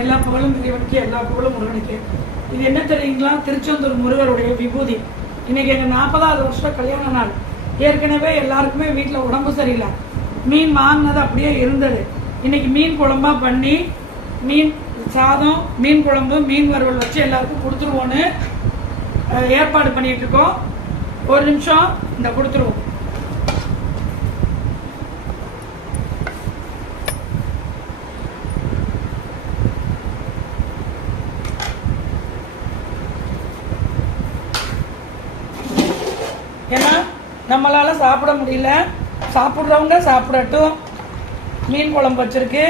எல்லா புகழும் இறைவனுக்கு, எல்லா புகழும் முருகனுக்கு. இது என்ன தெரியுங்களா? திருச்செந்தூர் முருகருடைய விபூதி. இன்னைக்கு எங்கள் 40வது வருஷம் கல்யாண நாள். ஏற்கனவே எல்லாருக்குமே வீட்டில் உடம்பு சரியில்லை. மீன் வாங்கினது அப்படியே இருந்தது. இன்னைக்கு மீன் குழம்பா பண்ணி மீன் சாதம், மீன் குழம்பு, மீன் வறுவல் வச்சு எல்லாருக்கும் கொடுத்துருவோன்னு ஏற்பாடு பண்ணிட்டு இருக்கோம். ஒரு நிமிஷம் இந்த கொடுத்துருவோம். ஏன்னா நம்மளால சாப்பிட முடியல, சாப்பிட்றவங்க சாப்பிடட்டும். மீன் குழம்பு வச்சிருக்கு.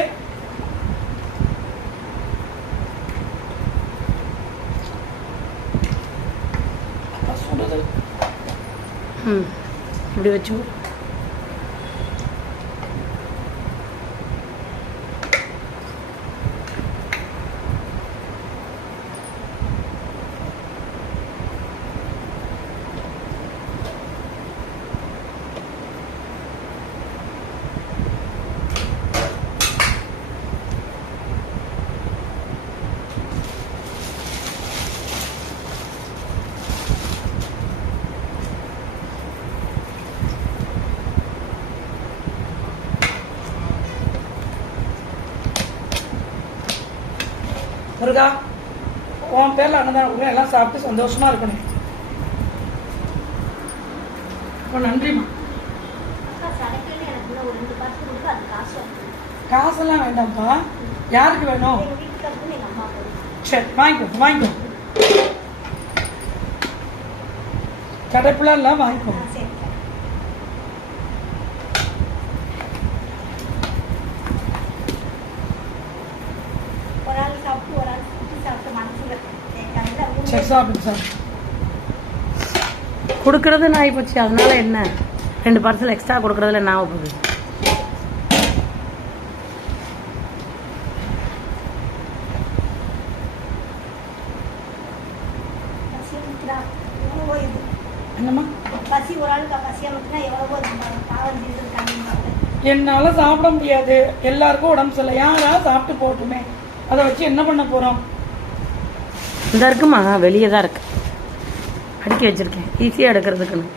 சுடுது. இப்படி வச்சு முருகா, உன் பேர்ல அன்னதானம் எல்லாம் சாப்பிட்டு சந்தோஷமா இருக்கணும். நன்றிமா. காசெல்லாம் வேண்டாம்ப்பா. யாருக்கு வேணும்? சரி, வாங்கிக்கோ வாங்கிக்கோ. கடைப்புல எல்லாம் வாங்கிக்கோ. கொடுக்கறது நாய் போச்சு. அதனால என்ன, 2 பார்சல் எக்ஸ்ட்ரா கொடுக்கறதுல என்ன ஆக போகுது? என்னால சாப்பிட முடியாது. எல்லாருக்கும் உடம்பு சரியில்லை. யாரா சாப்பிட்டு போட்டுமே. அதை வச்சு என்ன பண்ண போறோம்? இந்த இருக்குமா, வெளியே தான் இருக்கு, அடுக்கி வச்சிருக்கேன் ஈஸியாக எடுக்கிறதுக்குன்னு.